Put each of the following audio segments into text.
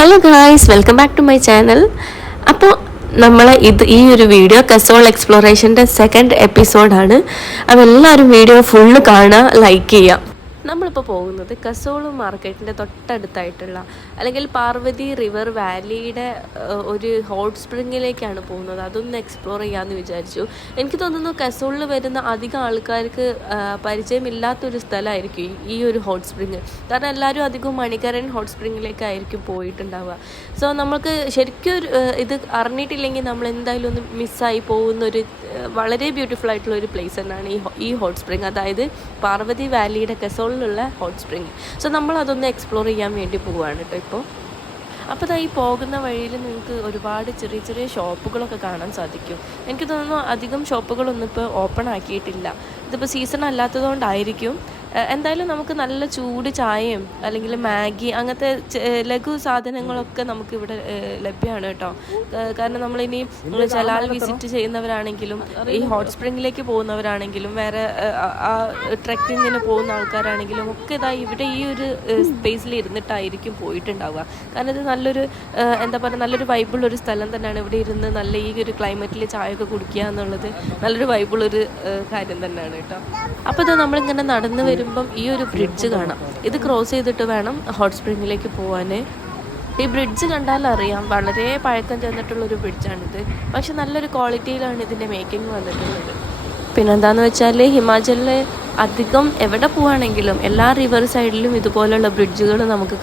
Hello guys, welcome back to my channel. അപ്പോൾ നമ്മൾ ഈ ഒരു വീഡിയോ കസോൾ എക്സ്പ്ലോറേഷൻ്റെ സെക്കൻഡ് എപ്പിസോഡാണ്. അപ്പോൾ എല്ലാവരും വീഡിയോ ഫുള്ള് കാണുക, ലൈക്ക് ചെയ്യുക. നമ്മളിപ്പോൾ പോകുന്നത് കസോൾ മാർക്കറ്റിൻ്റെ തൊട്ടടുത്തായിട്ടുള്ള അല്ലെങ്കിൽ പാർവതി റിവർ വാലിയുടെ ഒരു ഹോട്ട് സ്പ്രിങ്ങിലേക്കാണ് പോകുന്നത്. അതൊന്ന് എക്സ്പ്ലോർ ചെയ്യാമെന്ന് വിചാരിച്ചു. എനിക്ക് തോന്നുന്നു കസോളിൽ വരുന്ന അധികം ആൾക്കാർക്ക് പരിചയമില്ലാത്തൊരു സ്ഥലമായിരിക്കും ഈ ഒരു ഹോട്ട് സ്പ്രിങ്. കാരണം എല്ലാവരും അധികം മണിക്കരൻ ഹോട്ട് സ്പ്രിങ്ങിലേക്കായിരിക്കും പോയിട്ടുണ്ടാവുക. സോ നമുക്ക് ശരിക്കും ഇത് അറിഞ്ഞിട്ടില്ലെങ്കിൽ നമ്മൾ എന്തായാലും ഒന്ന് മിസ്സായി പോകുന്നൊരു വളരെ ബ്യൂട്ടിഫുൾ ആയിട്ടുള്ള ഒരു പ്ലേസ് തന്നെയാണ് ഈ ഹോട്ട് സ്പ്രിങ്, അതായത് പാർവതി വാലിയുടെ കസോളിലുള്ള ഹോട്ട് സ്പ്രിങ്. സോ നമ്മൾ അതൊന്ന് എക്സ്പ്ലോർ ചെയ്യാൻ വേണ്ടി പോവുകയാണ് കേട്ടോ. അപ്പോൾ ഈ പോകുന്ന വഴിയിൽ നിങ്ങൾക്ക് ഒരുപാട് ചെറിയ ചെറിയ ഷോപ്പുകളൊക്കെ കാണാൻ സാധിക്കും. എനിക്ക് തോന്നുന്നു അധികം ഷോപ്പുകളൊന്നും ഇപ്പോൾ ഓപ്പൺ ആക്കിയിട്ടില്ല. ഇതിപ്പോൾ സീസൺ അല്ലാത്തതുകൊണ്ടായിരിക്കും. എന്തായാലും നമുക്ക് നല്ല ചൂട് ചായയും അല്ലെങ്കിൽ മാഗി അങ്ങനത്തെ ലഘു സാധനങ്ങളൊക്കെ നമുക്കിവിടെ ലഭ്യമാണ് കേട്ടോ. കാരണം നമ്മളിനി ജലാൽ വിസിറ്റ് ചെയ്യുന്നവരാണെങ്കിലും ഈ ഹോട്ട് സ്പ്രിങ്ങിലേക്ക് പോകുന്നവരാണെങ്കിലും വേറെ ട്രെക്കിങ്ങിന് പോകുന്ന ആൾക്കാരാണെങ്കിലും ഒക്കെ ഇവിടെ ഈ ഒരു സ്പേസിൽ ഇരുന്നിട്ടായിരിക്കും പോയിട്ടുണ്ടാവുക. കാരണം ഇത് നല്ലൊരു നല്ലൊരു വൈബുള്ളൊരു സ്ഥലം തന്നെയാണ്. ഇവിടെ ഇരുന്ന് നല്ല ഈ ഒരു ക്ലൈമറ്റിൽ ചായയൊക്കെ കുടിക്കുക എന്നുള്ളത് നല്ലൊരു വൈബുള്ളൊരു കാര്യം തന്നെയാണ് കേട്ടോ. അപ്പോൾ നമ്മളിങ്ങനെ നടന്ന് വരുമ്പം ഈ ഒരു ബ്രിഡ്ജ് കാണാം. ഇത് ക്രോസ് ചെയ്തിട്ട് വേണം ഹോട്ട് സ്പ്രിങ്ങിലേക്ക് പോകാൻ. ഈ ബ്രിഡ്ജ് കണ്ടാൽ അറിയാം വളരെ പഴക്കം ചെന്നിട്ടുള്ളൊരു ബ്രിഡ്ജാണിത്. പക്ഷെ നല്ലൊരു ക്വാളിറ്റിയിലാണ് ഇതിൻ്റെ മേക്കിംഗ് വന്നിട്ടുള്ളത്. പിന്നെന്താണെന്ന് വെച്ചാൽ ഹിമാചലിൽ അധികം എവിടെ പോവുകയാണെങ്കിലും എല്ലാ റിവർ സൈഡിലും ഇതുപോലുള്ള ബ്രിഡ്ജുകൾ നമുക്ക്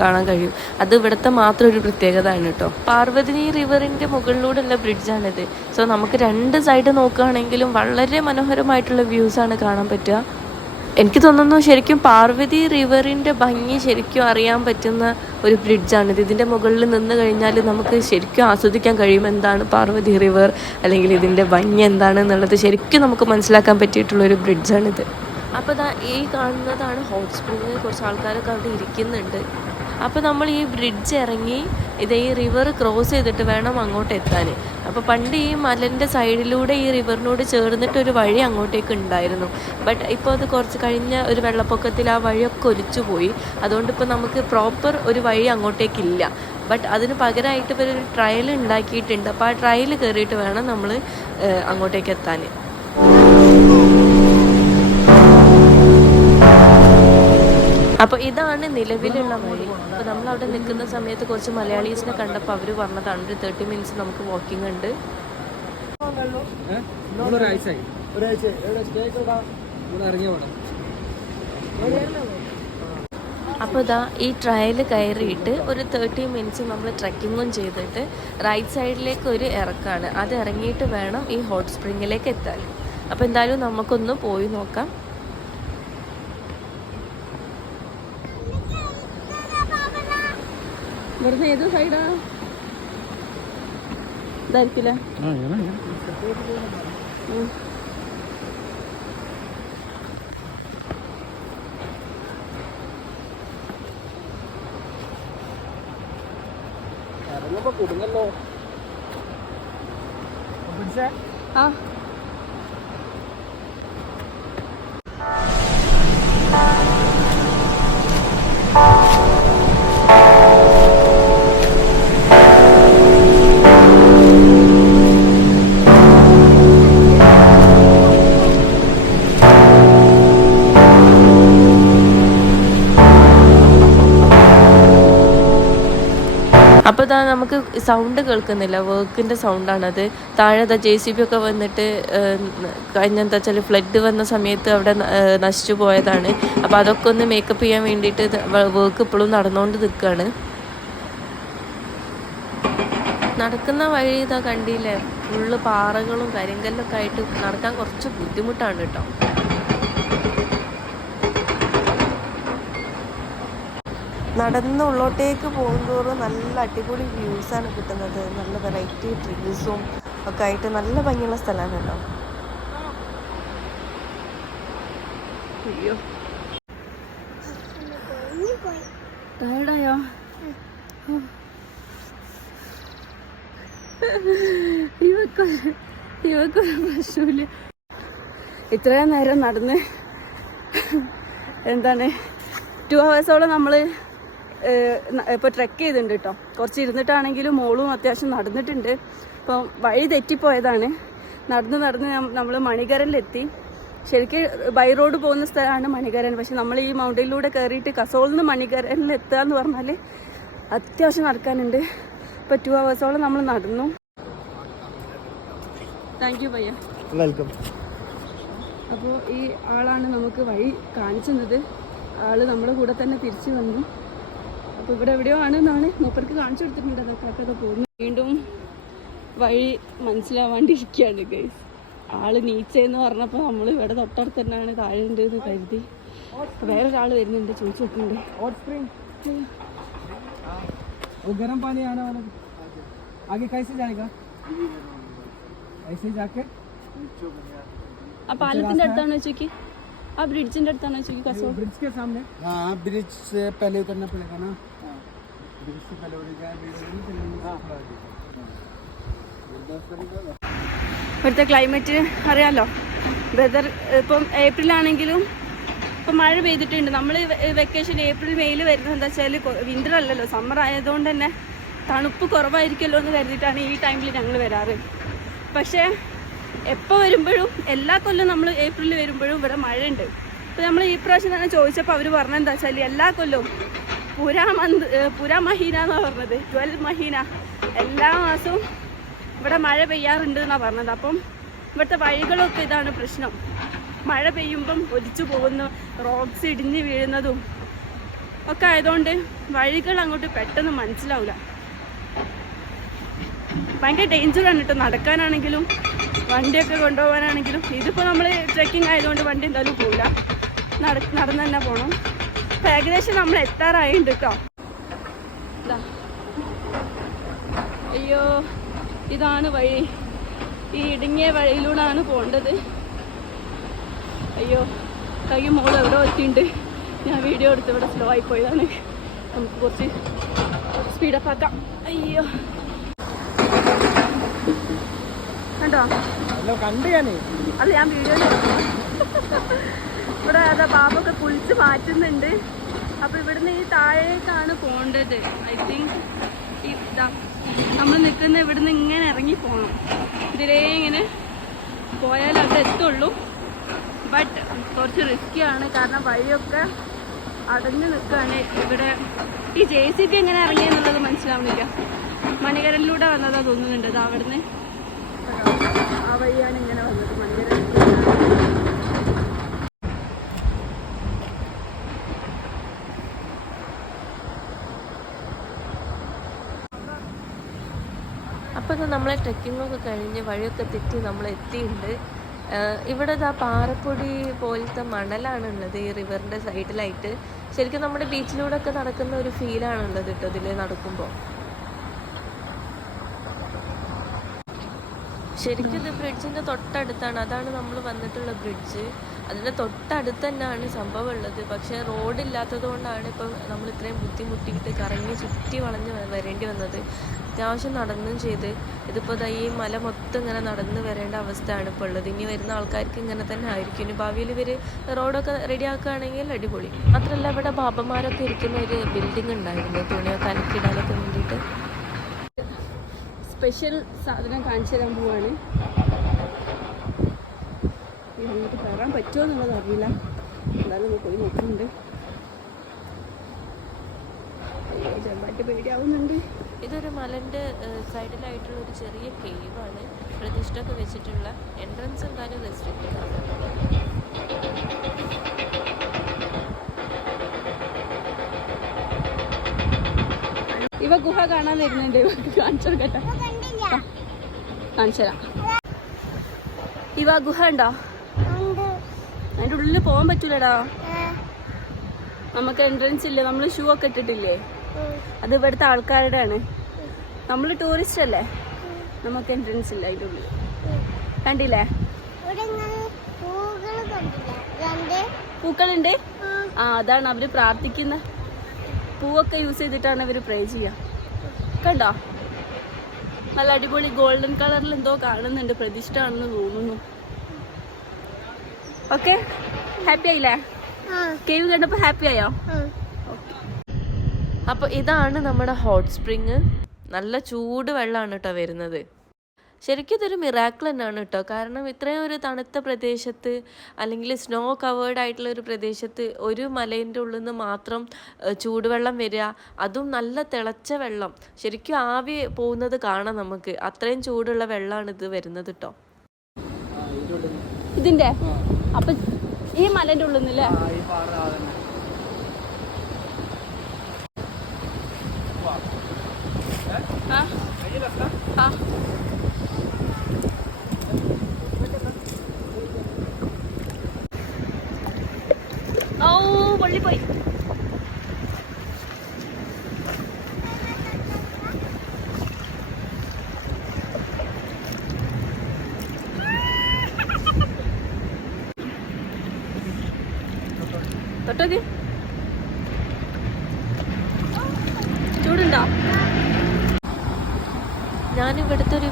കാണാൻ കഴിയും. അത് ഇവിടുത്തെ മാത്രം ഒരു പ്രത്യേകതയാണ് കേട്ടോ. പാർവതി റിവറിൻ്റെ മുകളിലൂടെയുള്ള ബ്രിഡ്ജാണിത്. സോ നമുക്ക് രണ്ട് സൈഡ് നോക്കുകയാണെങ്കിലും വളരെ മനോഹരമായിട്ടുള്ള വ്യൂസാണ് കാണാൻ പറ്റുക. എനിക്ക് തോന്നുന്നു ശരിക്കും പാർവതി റിവറിൻ്റെ ഭംഗി ശരിക്കും അറിയാൻ പറ്റുന്ന ഒരു ബ്രിഡ്ജാണിത്. ഇതിൻ്റെ മുകളിൽ നിന്ന് കഴിഞ്ഞാൽ നമുക്ക് ശരിക്കും ആസ്വദിക്കാൻ കഴിയും എന്താണ് പാർവതി റിവർ, അല്ലെങ്കിൽ ഇതിൻ്റെ ഭംഗി എന്താണെന്നുള്ളത് ശരിക്കും നമുക്ക് മനസ്സിലാക്കാൻ പറ്റിയിട്ടുള്ളൊരു ബ്രിഡ്ജാണിത്. അപ്പോൾ ഈ കാണുന്നതാണ് ഹോട്ട് സ്പ്രിങ്. കുറച്ച് ആൾക്കാരൊക്കെ അവിടെ ഇരിക്കുന്നുണ്ട്. അപ്പോൾ നമ്മൾ ഈ ബ്രിഡ്ജ് ഇറങ്ങി ഈ റിവർ ക്രോസ് ചെയ്തിട്ട് വേണം അങ്ങോട്ട് എത്താൻ. അപ്പോൾ പണ്ട് ഈ മലൻ്റെ സൈഡിലൂടെ ഈ റിവറിനോട് ചേർന്നിട്ടൊരു വഴി അങ്ങോട്ടേക്ക് ഉണ്ടായിരുന്നു. ബട്ട് ഇപ്പോൾ അത് കുറച്ച് കഴിഞ്ഞ ഒരു വെള്ളപ്പൊക്കത്തിൽ ആ വഴിയൊക്കെ ഒലിച്ചു പോയി. അതുകൊണ്ട് ഇപ്പോൾ നമുക്ക് പ്രോപ്പർ ഒരു വഴി അങ്ങോട്ടേക്കില്ല. ബട്ട് അതിന് പകരമായിട്ട് ഇവരൊരു ട്രയൽ ഉണ്ടാക്കിയിട്ടുണ്ട്. അപ്പോൾ ആ ട്രയൽ കയറിയിട്ട് വേണം നമ്മൾ അങ്ങോട്ടേക്ക് എത്താൻ. അപ്പോൾ ഇതാണ് നിലവിലുള്ള വഴി. അപ്പോൾ നമ്മളവിടെ നിൽക്കുന്ന സമയത്ത് കുറച്ച് മലയാളീസിനെ കണ്ടപ്പോൾ അവർ പറഞ്ഞതാണ് ഒരു 30 മിനിറ്റ്സ് നമുക്ക് വാക്കിംഗ് ഉണ്ട്. അപ്പോൾ ഈ ട്രയൽ കയറിയിട്ട് ഒരു 30 മിനിറ്റ്സ് നമ്മൾ ട്രെക്കിങ്ങും ചെയ്തിട്ട് റൈറ്റ് സൈഡിലേക്ക് ഒരു ഇറക്കാണ്. അത് ഇറങ്ങിയിട്ട് വേണം ഈ ഹോട്ട് സ്പ്രിങ്ങിലേക്ക് എത്താൻ. അപ്പോൾ എന്തായാലും നമുക്കൊന്ന് പോയി നോക്കാം. ഇവിടുന്ന് ഏത് സൈഡാ? ഇതായിരിക്കില്ല. കുടുങ്ങല്ലോ. ആ അപ്പോൾ നമുക്ക് സൗണ്ട് കേൾക്കുന്നില്ല, വർക്കിൻ്റെ സൗണ്ടാണത്. താഴെ JCB ഒക്കെ വന്നിട്ട് കഴിഞ്ഞെന്താ വെച്ചാൽ ഫ്ലഡ് വന്ന സമയത്ത് അവിടെ നശിച്ചു പോയതാണ്. അപ്പോൾ അതൊക്കെ ഒന്ന് മേക്കപ്പ് ചെയ്യാൻ വേണ്ടിയിട്ട് വർക്ക് ഇപ്പോഴും നടന്നുകൊണ്ട് നിൽക്കുകയാണ്. നടക്കുന്ന വഴി കണ്ടില്ലേ, ഫുള്ള് പാറകളും കരിങ്കല്ലൊക്കെ ആയിട്ട് നടക്കാൻ കുറച്ച് ബുദ്ധിമുട്ടാണ് കേട്ടോ. നടന്ന് ഉള്ളോട്ടേക്ക് പോകുന്തോറും നല്ല അടിപൊളി വ്യൂസാണ് കിട്ടുന്നത്. നല്ല വെറൈറ്റി ട്രീസും ഒക്കെ ആയിട്ട് നല്ല ഭംഗിയുള്ള സ്ഥലമാണ് കേട്ടോ. അയ്യോ, ടയർഡായോ? ഇവക്കൊരു പ്രശ്നമില്ല. ഇത്രയും നേരം നടന്ന് 2 hours നമ്മൾ ഇപ്പോൾ ട്രെക്ക് ചെയ്തിട്ടുണ്ട് കേട്ടോ. കുറച്ച് ഇരുന്നിട്ടാണെങ്കിലും മോളും അത്യാവശ്യം നടന്നിട്ടുണ്ട്. അപ്പം വഴി തെറ്റിപ്പോയതാണ്. നടന്ന് നമ്മൾ മണികരനിലെത്തി. ശരിക്കും ബൈ റോഡ് പോകുന്ന സ്ഥലമാണ് മണികരൻ. പക്ഷെ നമ്മൾ ഈ മൗണ്ടനിലൂടെ കയറിയിട്ട് കസോളിൽ നിന്ന് മണികരനിൽ എത്തുക എന്ന് പറഞ്ഞാൽ അത്യാവശ്യം നടക്കാനുണ്ട്. ഇപ്പോൾ 2 hours നമ്മൾ നടന്നു. താങ്ക് യു ഭയ്യ. വെൽക്കം. അപ്പോൾ ഈ ആളാണ് നമുക്ക് വഴി കാണിച്ചത്. ആള് നമ്മുടെ കൂടെ തന്നെ തിരിച്ചു വന്നു. അപ്പോൾ ഇവിടെ എവിടെയോ ആണെന്നാണ് മൂപ്പർക്ക് കാണിച്ചു കൊടുത്തിട്ടുണ്ട്. അതൊക്കെ പോകുന്നു. വീണ്ടും വഴി മനസ്സിലാവാണ്ടിരിക്കുകയാണ് ഗൈസ്. ആള് നീച്ചെന്ന് പറഞ്ഞപ്പോൾ നമ്മൾ ഇവിടെ തൊട്ടടുത്ത് തന്നെയാണ്, താഴെ ഉണ്ട് എന്ന് കരുതി. വേറൊരാൾ വരുന്നുണ്ട്, ചോദിച്ചു നോക്കുന്നുണ്ട്. गरम पानी आने वाला आगे कैसे जाएगा ऐसे जाके ആ പാലത്തിന്റെ അടുത്താണ് വെച്ചോക്കി, ആ ബ്രിഡ്ജിന്റെ അടുത്താണ് വെച്ചോക്കി कसोल ब्रिज के सामने. हाँ ब्रिज से पहले उतरना पड़ेगा ना. ब्रिज से पहले ഇവിടുത്തെ ക്ലൈമറ്റ് അറിയാലോ. വെതർ ഇപ്പം ഏപ്രിലാണെങ്കിലും ഇപ്പം മഴ പെയ്തിട്ടുണ്ട്. നമ്മൾ വെക്കേഷൻ ഏപ്രിൽ മെയിൽ വരുന്നത് എന്താ വെച്ചാൽ വിൻ്റർ അല്ലല്ലോ, സമ്മർ ആയതുകൊണ്ട് തന്നെ തണുപ്പ് കുറവായിരിക്കുമല്ലോ എന്ന് കരുതിയിട്ടാണ് ഈ ടൈമിൽ ഞങ്ങൾ വരാറ്. പക്ഷേ എപ്പോൾ വരുമ്പോഴും എല്ലാ കൊല്ലം നമ്മൾ ഏപ്രിലിൽ വരുമ്പോഴും ഇവിടെ മഴയുണ്ട്. അപ്പോൾ നമ്മൾ ഈ പ്രാവശ്യം തന്നെ ചോദിച്ചപ്പോൾ അവർ പറഞ്ഞെന്താ വെച്ചാൽ എല്ലാ കൊല്ലവും പുരാ മഹീന എന്നാണ് പറഞ്ഞത്, 12 മഹീന എല്ലാ മാസവും ഇവിടെ മഴ പെയ്യാറുണ്ട് എന്നാണ് പറഞ്ഞത്. അപ്പം ഇവിടുത്തെ വഴികളൊക്കെ ഇതാണ് പ്രശ്നം. മഴ പെയ്യുമ്പം ഒലിച്ചു പോകുന്നു, റോക്സ് ഇടിഞ്ഞ് വീഴുന്നതും ഒക്കെ ആയതുകൊണ്ട് വഴികൾ അങ്ങോട്ട് പെട്ടെന്ന് മനസ്സിലാവില്ല. ഭയങ്കര ഡേഞ്ചറാണ് കേട്ടോ, നടക്കാനാണെങ്കിലും വണ്ടിയൊക്കെ കൊണ്ടുപോകാനാണെങ്കിലും. ഇതിപ്പോൾ നമ്മൾ ട്രെക്കിംഗ് ആയതുകൊണ്ട് വണ്ടി എന്തായാലും പോവില്ല, നടന്ന് തന്നെ പോകണം. അപ്പം ഏകദേശം നമ്മൾ എത്താറായിട്ടുണ്ട് കേട്ടോ. അയ്യോ, ഇതാണ് വഴി. ഈ ഇടുങ്ങിയ വഴിയിലൂടെയാണ് പോകേണ്ടത്. അയ്യോ, കൈ മോൾ എവിടെ എത്തിയിട്ടുണ്ട്. ഞാൻ വീഡിയോ എടുത്ത് ഇവിടെ സ്ലോ ആയിപ്പോയതാണ്. നമുക്ക് കുറച്ച് സ്പീഡപ്പ് ആക്കാം. അയ്യോ, കണ്ടോ? അല്ല, ഞാൻ വീഡിയോയിൽ ഇവിടെ അതാ പാപ്പൊക്കെ കുളിച്ച് മാറ്റുന്നുണ്ട്. അപ്പോൾ ഇവിടുന്ന് ഈ താഴേക്കാണ് പോകേണ്ടത്. ഐ തിങ്ക് ഇതാ നമ്മൾ നിൽക്കുന്ന ഇവിടുന്ന് ഇങ്ങനെ ഇറങ്ങി പോകണം. ഇതിലേ ഇങ്ങനെ പോയാൽ അവിടെ എത്തുള്ളൂ. ബട്ട് കുറച്ച് റിസ്ക്കിയാണ്, കാരണം വഴിയൊക്കെ അടഞ്ഞു നിൽക്കുകയാണ്. ഇവിടെ ഈ JCB എങ്ങനെ ഇറങ്ങിയെന്നുള്ളത് മനസ്സിലാവുന്നില്ല. മണികരനിലൂടെ വന്നതാ തോന്നുന്നുണ്ട്. അത് അവിടുന്ന് ആ വഴിയാണ് ഇങ്ങനെ വന്നത്, മണികരൻ. അപ്പോൾ ഇത് നമ്മളെ ട്രെക്കിങ്ങൊക്കെ കഴിഞ്ഞ് വഴിയൊക്കെ തെറ്റി നമ്മൾ എത്തിയിട്ടുണ്ട്. ഇവിടെ ഇതാ പാറപ്പൊടി പോലത്തെ മണലാണുള്ളത് ഈ റിവറിൻ്റെ സൈഡിലായിട്ട്. ശരിക്കും നമ്മുടെ ബീച്ചിലൂടെ ഒക്കെ നടക്കുന്ന ഒരു ഫീലാണുള്ളത് കേട്ടോ ഇതിൽ നടക്കുമ്പോൾ. ശരിക്കും ഇത് ബ്രിഡ്ജിൻ്റെ തൊട്ടടുത്താണ്. അതാണ് നമ്മൾ വന്നിട്ടുള്ള ബ്രിഡ്ജ്. അതിൻ്റെ തൊട്ടടുത്ത് തന്നെയാണ് സംഭവം ഉള്ളത്. പക്ഷേ റോഡില്ലാത്തത് കൊണ്ടാണ് ഇപ്പം നമ്മൾ ഇത്രയും ബുദ്ധിമുട്ടിയിട്ട് കറങ്ങി ചുറ്റി വളഞ്ഞ് വരേണ്ടി വന്നത്. അത്യാവശ്യം നടന്നും ചെയ്ത് ഇതിപ്പോൾ ഈ മല മൊത്തം ഇങ്ങനെ നടന്ന് വരേണ്ട അവസ്ഥയാണ് ഇപ്പോൾ ഉള്ളത്. ഇനി വരുന്ന ആൾക്കാർക്ക് ഇങ്ങനെ തന്നെ ആയിരിക്കും. ഇനി ഭാവിയിൽ ഇവർ റോഡൊക്കെ റെഡി ആക്കുകയാണെങ്കിൽ അടിപൊളി. മാത്രമല്ല ഇവിടെ ബാബമാരൊക്കെ ഇരിക്കുന്ന ഒരു ബിൽഡിംഗ് ഉണ്ടായിരുന്നു തുണിയൊക്കെ അലക്കിടാനൊക്കെ വേണ്ടിയിട്ട്. സ്പെഷ്യൽ സാധനം കാണിച്ചു തരാൻ പോവാണ്. നമുക്ക് കയറാൻ പറ്റുമോ എന്നുള്ളത് അറിയില്ല, എന്നാലും നമ്മൾ പോയി നോക്കുന്നുണ്ട്. ചെറുതായിട്ട് പേടിയാവുന്നുണ്ട്. ഇതൊരു മലൻ്റെ സൈഡിലായിട്ടുള്ള ഒരു ചെറിയ കേവാണ്. പ്രതിഷ്ഠയൊക്കെ വെച്ചിട്ടുള്ള എൻട്രൻസ് എന്തായാലും റെസ്ട്രിക്റ്റഡ് ആണ്. ഇവ ഗുഹ കാണാൻ വരുന്നുണ്ട്. ഇവർക്ക് കാണിച്ചു കൊടുക്കട്ടെ, കാണിച്ചു തരാം. ഇവ ഗുഹ ഉണ്ടോ? അതിൻ്റെ ഉള്ളിൽ പോകാൻ പറ്റൂലടാ, നമുക്ക് എൻട്രൻസ് ഇല്ല. നമ്മൾ ഷൂ ഒക്കെ ഇട്ടിട്ടില്ലേ, അത് ഇവിടുത്തെ ആൾക്കാരുടെ ആണ്. നമ്മൾ ടൂറിസ്റ്റ് അല്ലേ, നമുക്ക് എൻട്രൻസ് ഇല്ല അതിൻ്റെ ഉള്ളിൽ. കണ്ടില്ലേ പൂക്കളുണ്ട്? ആ, അതാണ് അവര് പ്രാർത്ഥിക്കുന്ന പൂവൊക്കെ യൂസ് ചെയ്തിട്ടാണ് അവർ പ്രേ ചെയ്യുക. കണ്ടോ, നല്ല അടിപൊളി ഗോൾഡൻ കളറിൽ എന്തോ കാണുന്നുണ്ട്, പ്രതിഷ്ഠ ആണെന്ന് തോന്നുന്നു. ഓക്കെ, ഹാപ്പി ആയില്ലേ? കേവ് കണ്ടപ്പോ ഹാപ്പി ആയോ? അപ്പോൾ ഇതാണ് നമ്മുടെ ഹോട്ട് സ്പ്രിങ്. നല്ല ചൂട് വെള്ളമാണ് കേട്ടോ വരുന്നത്. ശരിക്കും ഇതൊരു മിറാക്കിൾ തന്നെയാണ് കേട്ടോ. കാരണം ഇത്രയും ഒരു തണുത്ത പ്രദേശത്ത് അല്ലെങ്കിൽ സ്നോ കവേർഡ് ആയിട്ടുള്ള ഒരു പ്രദേശത്ത് ഒരു മലേൻ്റെ ഉള്ളിൽ നിന്ന് മാത്രം ചൂടുവെള്ളം വരിക, അതും നല്ല തിളച്ച വെള്ളം, ശരിക്കും ആവി പോകുന്നത് കാണാം നമുക്ക്. അത്രയും ചൂടുള്ള വെള്ളമാണ് ഇത് വരുന്നത് കേട്ടോ. ഇതിന്റെ അപ്പൊ ഈ മലേന്റെ ഉള്ളിൽ നിന്നല്ലേ? ഓ വള്ളി പോയി. തൊട്ടത് ചൂടുണ്ടോ? ഞാനിവിടുത്തെ ഒരു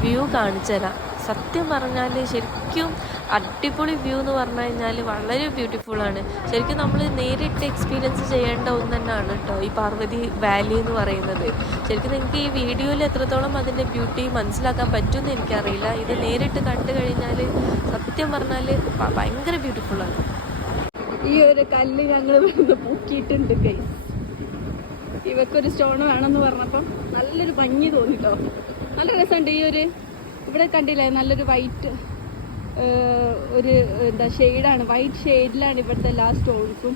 വ്യൂ കാണിച്ചു തരാം. സത്യം പറഞ്ഞാൽ ശരിക്കും അടിപൊളി വ്യൂ എന്ന് പറഞ്ഞു കഴിഞ്ഞാൽ വളരെ ബ്യൂട്ടിഫുള്ളാണ്. ശരിക്കും നമ്മൾ നേരിട്ട് എക്സ്പീരിയൻസ് ചെയ്യേണ്ട ഒന്ന് തന്നെയാണ് കേട്ടോ ഈ പാർവതി വാലി എന്ന് പറയുന്നത്. ശരിക്കും നിങ്ങൾക്ക് ഈ വീഡിയോയിൽ എത്രത്തോളം അതിൻ്റെ ബ്യൂട്ടി മനസ്സിലാക്കാൻ പറ്റുമെന്ന് എനിക്കറിയില്ല. ഇത് നേരിട്ട് കണ്ടു കഴിഞ്ഞാൽ സത്യം പറഞ്ഞാൽ ഭയങ്കര ബ്യൂട്ടിഫുള്ളാണ്. ഈ ഒരു കല്ല് ഞങ്ങൾ പൊക്കിയിട്ടുണ്ട് ഗൈസ്. ഇവക്കൊരു സ്റ്റോൺ വേണമെന്ന് പറഞ്ഞപ്പം നല്ലൊരു ഭംഗി തോന്നിട്ടോ. നല്ല രസമുണ്ട്. ഈ ഒരു ഇവിടെ കണ്ടില്ലേ നല്ലൊരു വൈറ്റ് ഒരു എന്താ ഷെയ്ഡാണ്, വൈറ്റ് ഷെയ്ഡിലാണ് ഇവിടുത്തെ എല്ലാ സ്റ്റോൺസും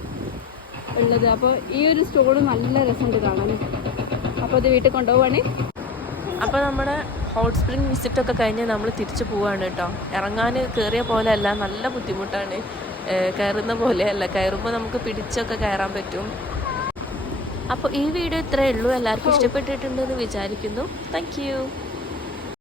ഉള്ളത്. അപ്പോൾ ഈ ഒരു സ്റ്റോൺ നല്ല രസമുണ്ട് കാണാൻ. അപ്പോൾ അത് വീട്ടിൽ കൊണ്ടുപോവാണ്. അപ്പോൾ നമ്മുടെ ഹോട്ട് സ്പ്രിങ് വിസിറ്റൊക്കെ കഴിഞ്ഞ് നമ്മൾ തിരിച്ചു പോവുകയാണ് കേട്ടോ. ഇറങ്ങാൻ കയറിയ പോലെ അല്ല, നല്ല ബുദ്ധിമുട്ടാണ്. കയറുന്ന പോലെയല്ല, കയറുമ്പോൾ നമുക്ക് പിടിച്ചൊക്കെ കയറാൻ പറ്റും. അപ്പോൾ ഈ വീഡിയോ ഇത്രയേ ഉള്ളൂ. എല്ലാവർക്കും ഇഷ്ടപ്പെട്ടിട്ടുണ്ടെന്ന് വിചാരിക്കുന്നു. Thank you.